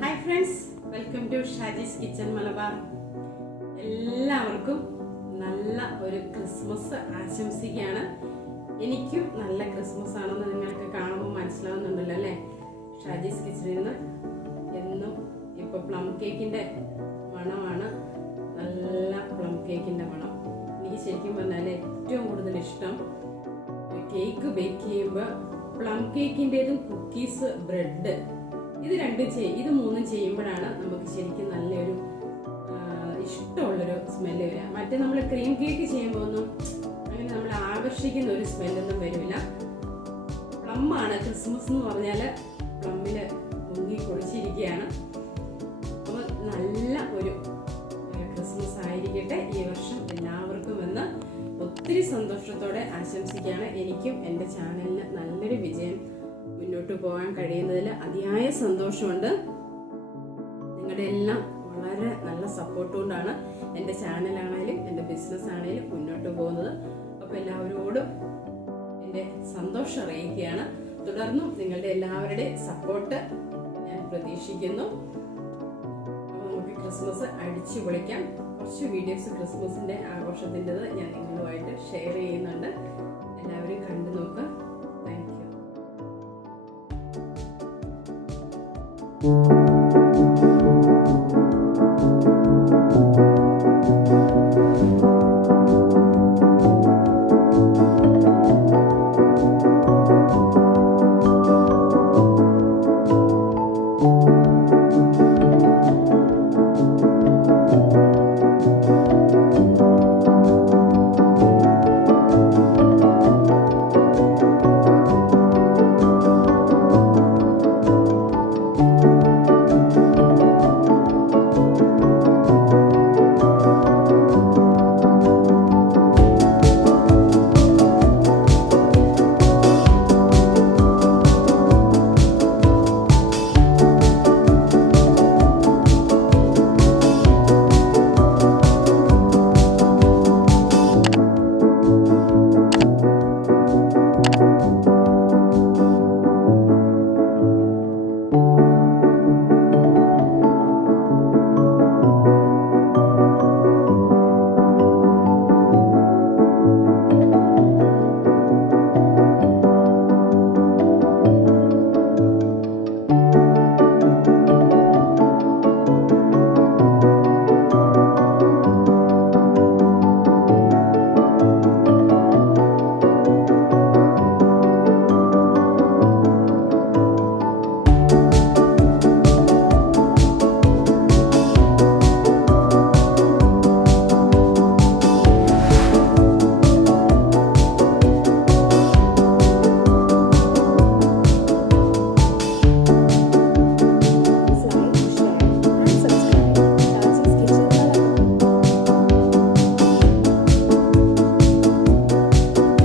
Hi friends, welcome to Shaji's kitchen Malabar. എല്ലാവർക്കും നല്ല ഒരു ക്രിസ്മസ് ആശംസിക്കുകയാണ്. എനിക്കും നല്ല ക്രിസ്മസ് ആണെന്ന് നിങ്ങൾക്ക് കാണുമ്പോൾ മനസ്സിലാവുന്നുണ്ടല്ലോ അല്ലേ? ഷാജീസ് കിച്ചണിൽ നിന്ന് എന്നും ഇപ്പൊ പ്ലം കേക്കിന്റെ മണമാണ്. നല്ല പ്ലം കേക്കിന്റെ മണം. എനിക്ക് ശരിക്കും പറഞ്ഞാൽ ഏറ്റവും കൂടുതൽ ഇഷ്ടം കേക്ക് ബേക്ക് ചെയ്യുമ്പോൾ പ്ലം കേക്കിൻ്റെതും കുക്കീസ്, ബ്രെഡ്, ഇത് മൂന്നും ചെയ്യുമ്പോഴാണ് നമുക്ക് ശരിക്കും നല്ലൊരു ഇഷ്ടമുള്ളൊരു സ്മെല്ല് വരിക. മറ്റേ നമ്മൾ ക്രീം കേക്ക് ചെയ്യുമ്പോൾ ഒന്നും അങ്ങനെ നമ്മൾ ആകർഷിക്കുന്ന ഒരു സ്മെല്ലൊന്നും വരില്ല. പ്ലം ആണ് ക്രിസ്മസ് എന്ന് പറഞ്ഞാൽ, പ്ലമ്മില് മുങ്ങി കുളിച്ചിരിക്കുകയാണ്. അപ്പോൾ നല്ല ഒരു ക്രിസ്മസ് ആയിരിക്കട്ടെ ഈ വർഷം എല്ലാവർക്കും എന്ന് ഒത്തിരി സന്തോഷത്തോടെ ആശംസിക്കുകയാണ്. എനിക്കും എൻ്റെ ചാനലിന് നല്ലൊരു വിജയം മുന്നോട്ട് പോകാൻ കഴിയുന്നതിൽ അതിയായ സന്തോഷമുണ്ട്. നിങ്ങളുടെ എല്ലാം വളരെ നല്ല സപ്പോർട്ട് കൊണ്ടാണ് എൻ്റെ ചാനലാണേലും എൻ്റെ ബിസിനസ് ആണേലും മുന്നോട്ട് പോകുന്നത്. അപ്പോൾ എല്ലാവരോടും എൻ്റെ സന്തോഷം അറിയിക്കുകയാണ്. തുടർന്നും നിങ്ങളുടെ എല്ലാവരുടെയും സപ്പോർട്ട് ഞാൻ പ്രതീക്ഷിക്കുന്നു. അപ്പോൾ നമുക്ക് ക്രിസ്മസ് അടിച്ചു പൊളിക്കാം. കുറച്ച് വീഡിയോസ് ക്രിസ്മസിൻ്റെ ആഘോഷത്തിൻ്റെത് ഞാൻ നിങ്ങളുമായിട്ട് ഷെയർ ചെയ്യുന്നുണ്ട്. എല്ലാവരും കണ്ടു നോക്കുക. Thank you.